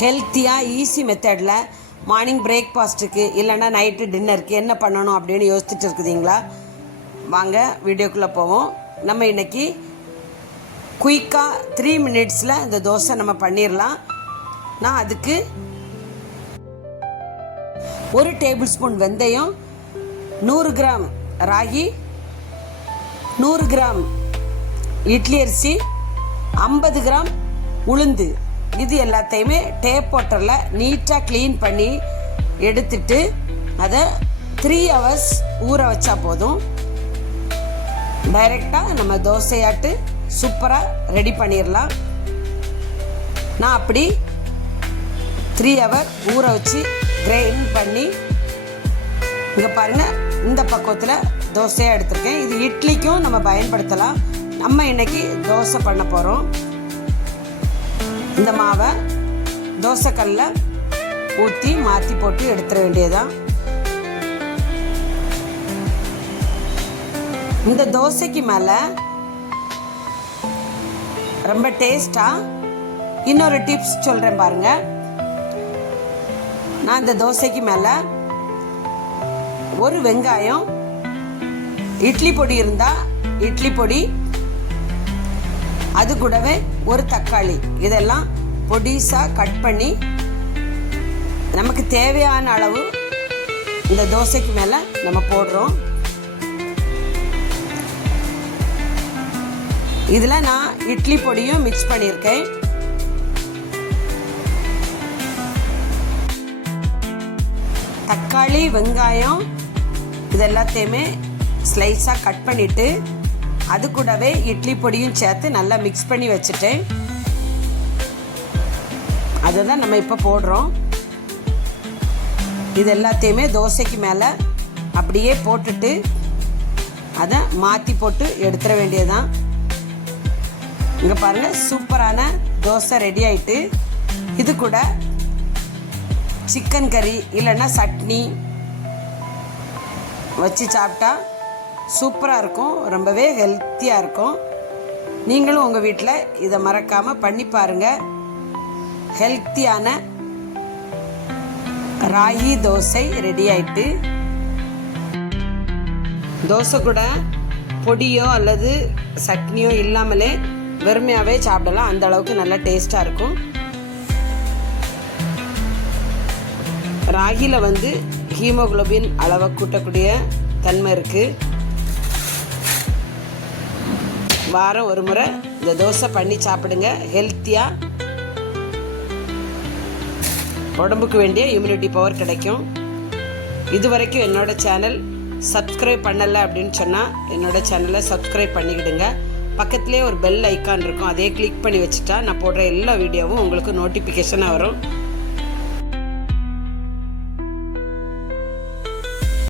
ஹெல்த்தியாக ஈஸி மெத்தடில் மார்னிங் பிரேக்ஃபாஸ்ட்டுக்கு இல்லைன்னா நைட்டு டின்னருக்கு என்ன பண்ணணும் அப்படின்னு யோசிச்சுட்டு இருக்குதுங்களா? வாங்க வீடியோக்குள்ளே போவோம். நம்ம இன்றைக்கி குயிக்காக 3 மினிட்ஸில் இந்த தோசை நம்ம பண்ணிடலாம். நான் அதுக்கு 1 டேபிள் ஸ்பூன் வெந்தயம், 100 கிராம் ராகி, 100 கிராம் இட்லி அரிசி, 50 கிராம் உளுந்து, இது எல்லாத்தையுமே டேப் வாட்டரில் நீட்டாக க்ளீன் பண்ணி எடுத்துட்டு அதை 3 ஹவர்ஸ் ஊற வச்சா போதும். டைரெக்டாக நம்ம தோசையாட்டு சூப்பராக ரெடி பண்ணிடலாம். நான் அப்படி 3 ஹவர் ஊற வச்சு கிரைண்ட் பண்ணி இங்கே பாருங்கள், இந்த பக்குவத்தில் தோசையாக எடுத்திருக்கேன். இது இட்லிக்கும் நம்ம பயன்படுத்தலாம். நம்ம இன்னைக்கு தோசை பண்ண போகிறோம். இந்த மாவை தோசைக்கல்லில் ஊற்றி மாற்றி போட்டு எடுத்துட வேண்டியதான். இந்த தோசைக்கு மேலே ரொம்ப டேஸ்டாக இன்னொரு டிப்ஸ் சொல்கிறேன் பாருங்க. நான் இந்த தோசைக்கு மேலே ஒரு வெங்காயம், இட்லி பொடி இருந்தால் இட்லி பொடி, அது கூடவே ஒரு தக்காளி, இதெல்லாம் பொடிசாக கட் பண்ணி நமக்கு தேவையான அளவு இந்த தோசைக்கு மேலே நம்ம போடுறோம். இதில் நான் இட்லி பொடியும் மிக்ஸ் பண்ணியிருக்கேன். தக்காளி, வெங்காயம் இது எல்லாத்தையுமே ஸ்லைஸாக கட் பண்ணிவிட்டு அது கூடவே இட்லி பொடியும் சேர்த்து நல்லா மிக்ஸ் பண்ணி வச்சுட்டேன். அதை தான் நம்ம இப்போ போடுறோம். இது எல்லாத்தையுமே தோசைக்கு மேலே அப்படியே போட்டுட்டு அதை மாற்றி போட்டு எடுத்துட வேண்டியதுதான். இங்கே பாருங்கள், சூப்பரான தோசை ரெடி ஆகிட்டு. இது கூட சிக்கன் கறி இல்லைன்னா சட்னி வச்சு சாப்பிட்டா சூப்பராக இருக்கும், ரொம்பவே ஹெல்த்தியாக இருக்கும். நீங்களும் உங்கள் வீட்டில் இதை மறக்காமல் பண்ணி பாருங்கள். ஹெல்த்தியான ராகி தோசை ரெடி ஆயிட்டு. தோசை கூட பொடியோ அல்லது சட்னியோ இல்லாமலே வெறுமையாகவே சாப்பிடலாம். அந்த அளவுக்கு நல்லா டேஸ்ட்டாக இருக்கும். ராகியில் ஹீமோகுளோபின் அளவை கூட்டக்கூடிய தன்மை இருக்குது. வாரம் ஒரு முறை இந்த தோசை பண்ணி சாப்பிடுங்க. ஹெல்த்தியாக உடம்புக்கு வேண்டிய இம்யூனிட்டி பவர் கிடைக்கும். இது வரைக்கும் என்னோட சேனல் சப்ஸ்கிரைப் பண்ணலை அப்படின்னு சொன்னால் என்னோட சேனலை சப்ஸ்கிரைப் பண்ணிக்கிடுங்க. பக்கத்துலேயே ஒரு பெல் ஐக்கான் இருக்கும், அதே கிளிக் பண்ணி வச்சுட்டா நான் போடுற எல்லா வீடியோவும் உங்களுக்கு நோட்டிஃபிகேஷனாக வரும்.